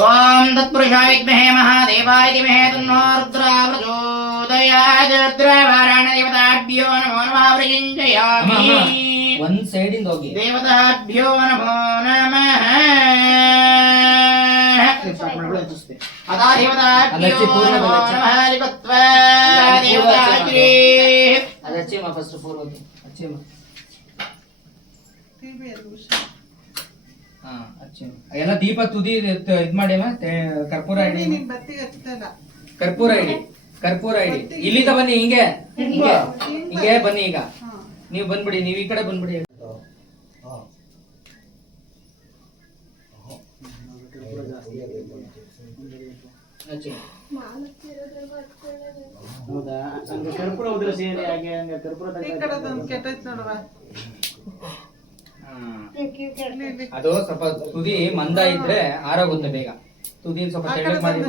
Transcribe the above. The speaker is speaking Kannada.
ओम तत्पुरुषाय विद्महे महादेवाय धीमहि तन्नो रुद्रः प्रचोदयात् रुद्रवाराणदेवताभ्यो नमो नमः प्रयुञ्जयामि ಒಂದು ಸೈಡ್ ಇಂದ ಹೋಗಿ देवताभ्यो नमो नमः अदा देवताभ्यो नमो नमः लिखित्वा देवताग्रे ಅದಚ್ಚೇಮ ಫಸ್ಟ್ ಫೋರ್ ಹೋಗಿ ಅಚ್ಚೇಮ ಹಾ ಅಚ್ಚೇಮ ಎಲ್ಲ ದೀಪ ತುದಿ ಇದ್ ಮಾಡ್ಯಮ್ಮ ಕರ್ಪೂರ ಇಡಿ ಕರ್ಪೂರ ಇಡಿ ಕರ್ಪೂರ ಇಡಿ ಇಲ್ಲಿಂದ ಬನ್ನಿ ಹಿಂಗೆ ಹಿಂಗೆ ಹಿಂಗೆ ಬನ್ನಿ ಈಗ ನೀವು ಬಂದ್ಬಿಡಿ ನೀವು ಈ ಕಡೆ ಬಂದ್ಬಿಡಿ ಹೌದಾ ಹಂಗೆ ಕರ್ಪೂರ ಉದ್ರ ಸೇರಿ ಹಾಗೆ ಹಂಗೆ ಕರ್ಪೂರ ಅದು ಸ್ವಲ್ಪ ತುದಿ ಮಂದ ಇದ್ರೆ ಆರೋಗುತ್ತೆ ಬೇಗ ತುದಿ ಸ್ವಲ್ಪ ತೆಳ್ಳಗ್ ಮಾಡಿ